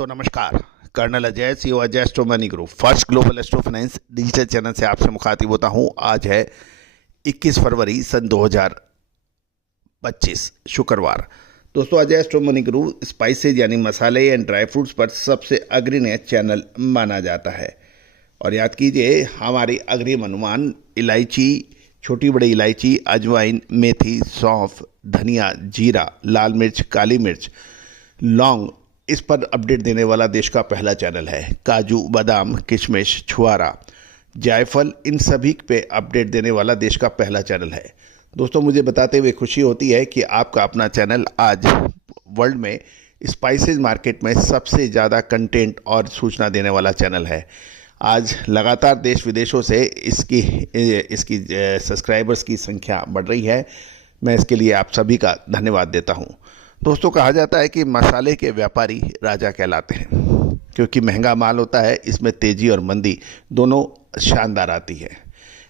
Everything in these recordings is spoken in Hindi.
दोस्तों नमस्कार। Colonel Ajay, CEO Ajay astro money group, first global astro finance digital channel से आपसे मुखातिब होता हूं। आज है 21 फरवरी सन 2025 शुक्रवार। दोस्तों, Ajay astro money group spices यानी मसाले एंड ड्राई फ्रूट्स पर सबसे अग्रणी चैनल माना जाता है। और याद कीजिए, हमारी अग्रिम अनुमान इलायची, छोटी बड़ी इलायची, अजवाइन, मेथी, सौंफ, धनिया, जीरा, लाल मिर्च, काली मिर्च, लौंग, इस पर अपडेट देने वाला देश का पहला चैनल है। काजू, बादाम, किशमिश, छुआरा, जायफल, इन सभी पे अपडेट देने वाला देश का पहला चैनल है। दोस्तों, मुझे बताते हुए खुशी होती है कि आपका अपना चैनल आज वर्ल्ड में स्पाइसेस मार्केट में सबसे ज़्यादा कंटेंट और सूचना देने वाला चैनल है। आज लगातार देश विदेशों से इसकी सब्सक्राइबर्स की संख्या बढ़ रही है। मैं इसके लिए आप सभी का धन्यवाद देता हूं। दोस्तों, कहा जाता है कि मसाले के व्यापारी राजा कहलाते हैं, क्योंकि महंगा माल होता है, इसमें तेज़ी और मंदी दोनों शानदार आती है।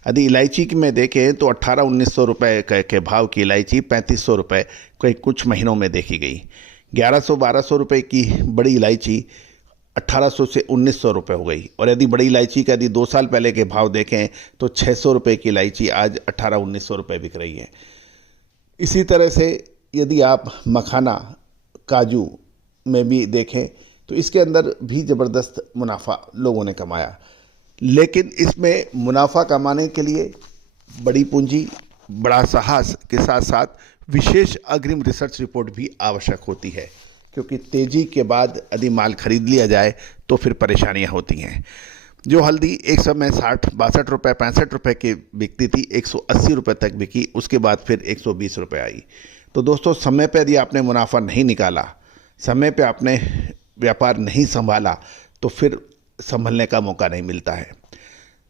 यदि इलायची की में देखें तो 1800-1900 रुपये के भाव की इलायची 3500 रुपये कई कुछ महीनों में देखी गई। 1100-1200 रुपये की बड़ी इलायची 1800 से 1900 रुपये हो गई। और यदि बड़ी इलायची का यदि 2 साल पहले के भाव देखें तो 600 रुपये की इलायची आज 1800-1900 रुपये बिक रही है। इसी तरह से यदि आप मखाना, काजू में भी देखें तो इसके अंदर भी ज़बरदस्त मुनाफा लोगों ने कमाया। लेकिन इसमें मुनाफा कमाने के लिए बड़ी पूंजी, बड़ा साहस के साथ साथ विशेष अग्रिम रिसर्च रिपोर्ट भी आवश्यक होती है, क्योंकि तेज़ी के बाद यदि माल खरीद लिया जाए तो फिर परेशानियां होती हैं। जो हल्दी एक समय 60-62 रुपये 65 रुपये की बिकती थी, 180 रुपये तक बिकी, उसके बाद फिर 120 रुपये आई। तो दोस्तों, समय पे यदि आपने मुनाफा नहीं निकाला, समय पे आपने व्यापार नहीं संभाला, तो फिर संभलने का मौका नहीं मिलता है।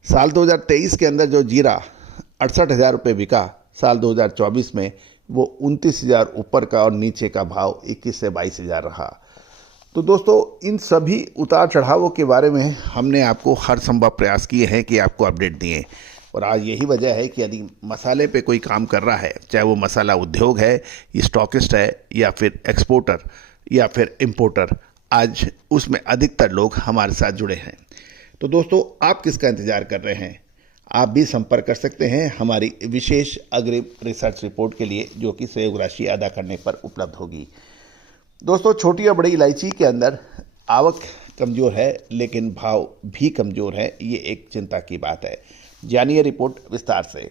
साल 2023 के अंदर जो जीरा 68,000 रुपये बिका, साल 2024 में वो 29,000 ऊपर का और नीचे का भाव 21 से 22,000 रहा। तो दोस्तों, इन सभी उतार चढ़ावों के बारे में हमने आपको हर संभव प्रयास किए हैं कि आपको अपडेट दिए। और आज यही वजह है कि यदि मसाले पे कोई काम कर रहा है, चाहे वो मसाला उद्योग है, स्टॉकिस्ट है, या फिर एक्सपोर्टर या फिर इंपोर्टर, आज उसमें अधिकतर लोग हमारे साथ जुड़े हैं। तो दोस्तों, आप किसका इंतज़ार कर रहे हैं? आप भी संपर्क कर सकते हैं हमारी विशेष अग्रिम रिसर्च रिपोर्ट के लिए, जो कि सहयोग राशि अदा करने पर उपलब्ध होगी। दोस्तों, छोटी और बड़ी इलायची के अंदर आवक कमज़ोर है, लेकिन भाव भी कमज़ोर है। ये एक चिंता की बात है। जानिए रिपोर्ट विस्तार से।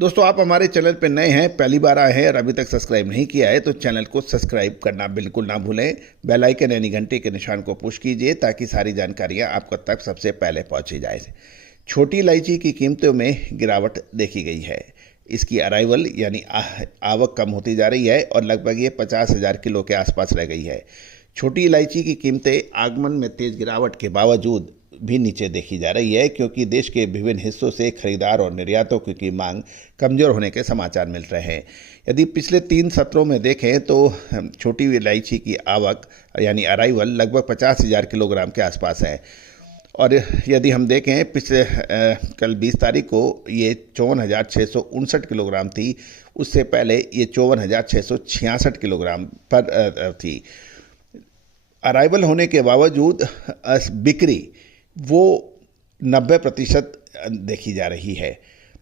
दोस्तों, आप हमारे चैनल पर नए हैं, पहली बार आए हैं और अभी तक सब्सक्राइब नहीं किया है तो चैनल को सब्सक्राइब करना बिल्कुल ना भूलें। बेल आइकन यानी घंटे के निशान को पुश कीजिए, ताकि सारी जानकारियां आपको तक सबसे पहले पहुंची जाए। छोटी इलायची की कीमतों में गिरावट देखी गई है। इसकी अराइवल यानी आवक कम होती जा रही है और लगभग ये 50,000 किलो के आसपास रह गई है। छोटी इलायची की कीमतें आगमन में तेज गिरावट के बावजूद भी नीचे देखी जा रही है, क्योंकि देश के विभिन्न हिस्सों से खरीदार और निर्यातकों की मांग कमज़ोर होने के समाचार मिल रहे हैं। यदि पिछले 3 सत्रों में देखें तो छोटी इलायची की आवक यानी अराइवल लगभग 50,000 किलोग्राम के आसपास है। और यदि हम देखें, पिछले कल 20 तारीख को ये 54,659 किलोग्राम थी, उससे पहले ये 54,666 किलोग्राम पर थी। अराइवल होने के बावजूद बिक्री वो 90% देखी जा रही है,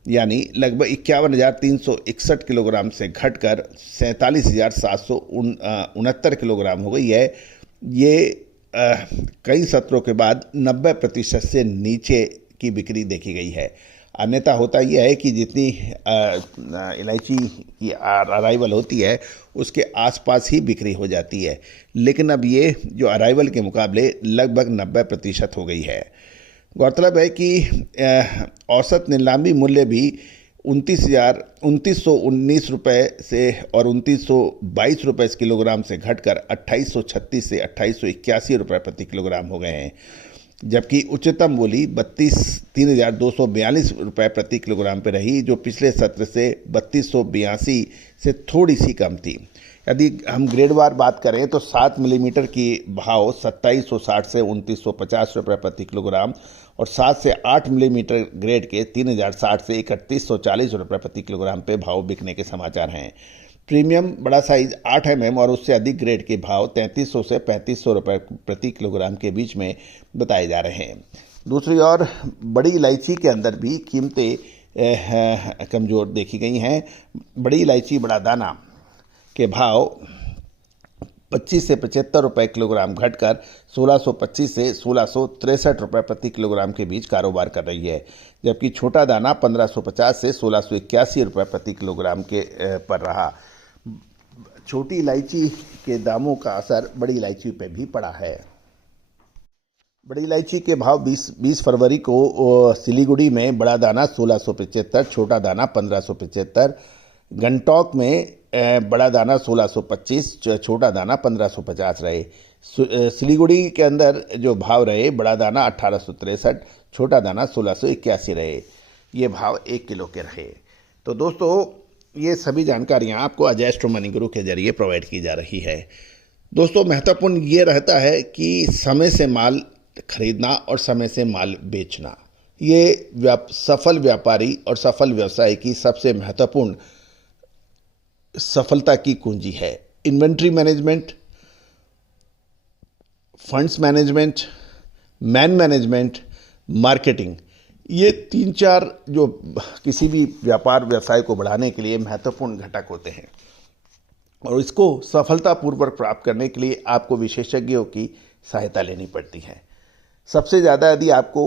यानी लगभग 51,361 किलोग्राम से घटकर 47,769 किलोग्राम हो गई है। ये कई सत्रों के बाद 90% से नीचे की बिक्री देखी गई है। अन्यथा होता यह है कि जितनी इलायची की अराइवल होती है, उसके आसपास ही बिक्री हो जाती है। लेकिन अब ये जो अराइवल के मुकाबले लगभग 90% हो गई है। गौरतलब है कि औसत नीलामी मूल्य भी 29,19 रुपये से और 2922 रुपये किलोग्राम से घटकर 2836 से 2881 रुपये प्रति किलोग्राम हो गए हैं, जबकि उच्चतम बोली 3,242 रुपये प्रति किलोग्राम पर रही, जो पिछले सत्र से 3,282 से थोड़ी सी कम थी। यदि हम ग्रेडवार बात करें तो 7 मिलीमीटर की भाव 2760 से 2950 रुपये प्रति किलोग्राम और 7 से 8 मिलीमीटर ग्रेड के 3060 से 3140 रुपये प्रति किलोग्राम पे भाव बिकने के समाचार हैं। प्रीमियम बड़ा साइज 8 mm और उससे अधिक ग्रेड के भाव 3300 से 3500 रुपये प्रति किलोग्राम के बीच में बताए जा रहे हैं। दूसरी ओर बड़ी इलायची के अंदर भी कीमतें कमज़ोर देखी गई हैं। बड़ी इलायची बड़ा दाना के भाव 25 से 75 रुपये किलोग्राम घटकर 1625 से 1663 रुपये प्रति किलोग्राम के बीच कारोबार कर रही है, जबकि छोटा दाना 1550 से 1681 रुपये प्रति किलोग्राम के पर रहा। छोटी इलायची के दामों का असर बड़ी इलायची पर भी पड़ा है। बड़ी इलायची के भाव 20 फरवरी को सिलीगुड़ी में बड़ा दाना 1675, छोटा दाना 1575, गंगटोक में बड़ा दाना 1625, छोटा दाना 1550 रहे। सिलीगुड़ी के अंदर जो भाव रहे, बड़ा दाना 1863, छोटा दाना 1681 रहे। ये भाव 1 किलो के रहे। तो दोस्तों, ये सभी जानकारियाँ आपको अजय एस्ट्रो मनी गुरु के जरिए प्रोवाइड की जा रही है। दोस्तों, महत्वपूर्ण ये रहता है कि समय से माल खरीदना और समय से माल बेचना, ये सफल व्यापारी और सफल व्यवसाय की सबसे महत्वपूर्ण सफलता की कुंजी है। Inventory management, funds management, man management, marketing, ये 3-4 जो किसी भी व्यापार व्यवसाय को बढ़ाने के लिए महत्वपूर्ण घटक होते हैं, और इसको सफलतापूर्वक प्राप्त करने के लिए आपको विशेषज्ञों की सहायता लेनी पड़ती है। सबसे ज़्यादा यदि आपको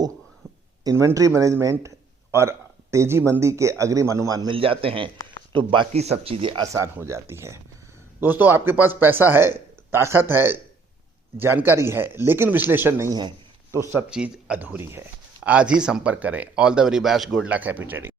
इन्वेंट्री मैनेजमेंट और तेज़ी मंदी के अग्रिम अनुमान मिल जाते हैं तो बाकी सब चीज़ें आसान हो जाती हैं। दोस्तों, आपके पास पैसा है, ताकत है, जानकारी है, लेकिन विश्लेषण नहीं है तो सब चीज़ अधूरी है। आज ही संपर्क करें। All the very best, good luck, happy trading.